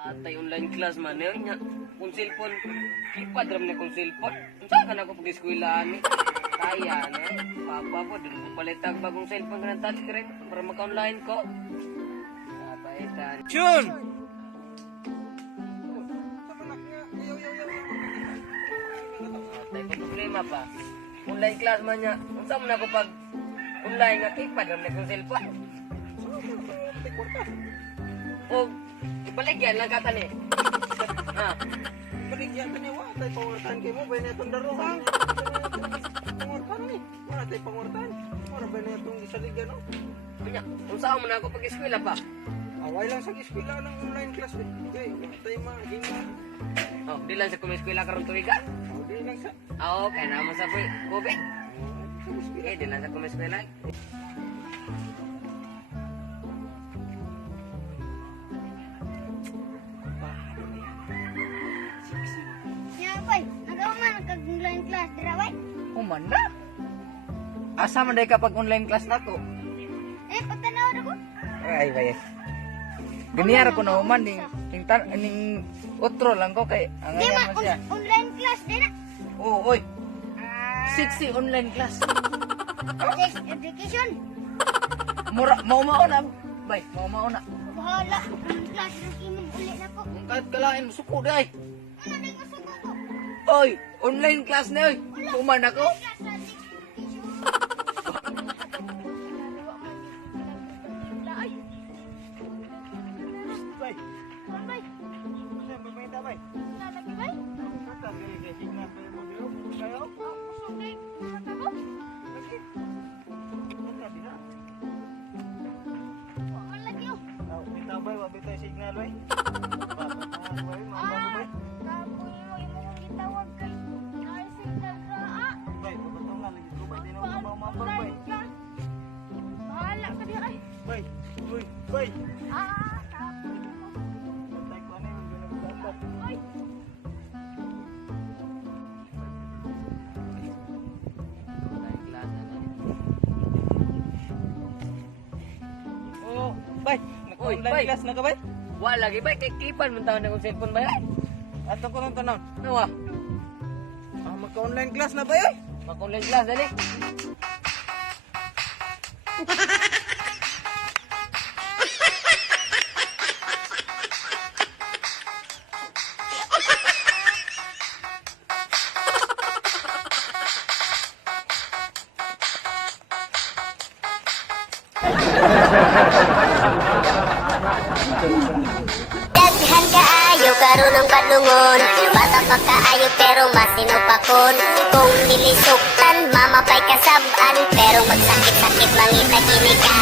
Atay online class man nya. Kung cellphone, ipad ram na kung cellphone. Unsa ka na ko pag-eskwelahan ni? Kaya na. Papa po dun ko palitag bagong cellphone ka ng touchscreen para maka-online ko. Kapaitan. Chun! Atay ko problema pa. Online class man nya. Unsa man ako pag online nga ipad ram na kung cellphone. O ibaligyan lang kata ni. Ha. Baligyan ka niya, wala tayo pangwartan kayo mo, bayan itong daruhang. Pangwartan ni, wala tayo pangwartan. Wala ba na itong isaligan, no? Kanya, kung saan mo na ako pag-eskwela pa? Away lang sa eskwela ng online class. Okay, wala tayo mahinga. Oh, di lang sa kumiskwela karon tuig ka? Di lang sa... Okay naman sa COVID. Okay, di lang sa kumiskwela. Ya, boy. Nagawa man nag-online class dira, boy. Human na? Asa man day kapag online class na to? Pagtanaw na ko. Ay, bay. Ganiyara ko na human, ning utro lang ko kay ang Di ano ma, siya. online class din na. Oo, oy. 60 online class. Sex education. Mura, mau na. Bay, mau na. Bahala. Online class ng imong uli na ko. Kahit kalain mo, suko day. Ano na yung suko ko? Oy, online class na oy. Human ako. Class ng sex education. Ay, Bay, kuwan, boy. saan ba bay? Lalaki, boy. Kata diri kay signal pa mo dito. Kayo? Kusog na yung mata ko. Lagi. Kata dina. Kuwan lagi, oh. Aw, kita bay, wa bitay signal bay. Bay, Ah, kapoy mo imong gitawag kay ay signal ra. bay, pagkatong na lagi ko bay, di na Paano mo mambag bay. online ka? Bahala ka di ay. Bay, uy, bay. Kapoy mo. Patay ko ani, hindi na magdapat. Ay, Online class na lang. Oh, bay, Uy, nag-online bay. class na ka bay? Wa lagi ba kay kipan man taon na kung cellphone ba? Ato ko nang tanon. Nawa. Magka-online class na ba yun? Mag-online class dali. Daghan kaayo karon ang padungon. Bata pa kaayo pero masino pa kon. Kung nilisuktan mamapay kasaban pero magsakit-sakit mangita kini ka.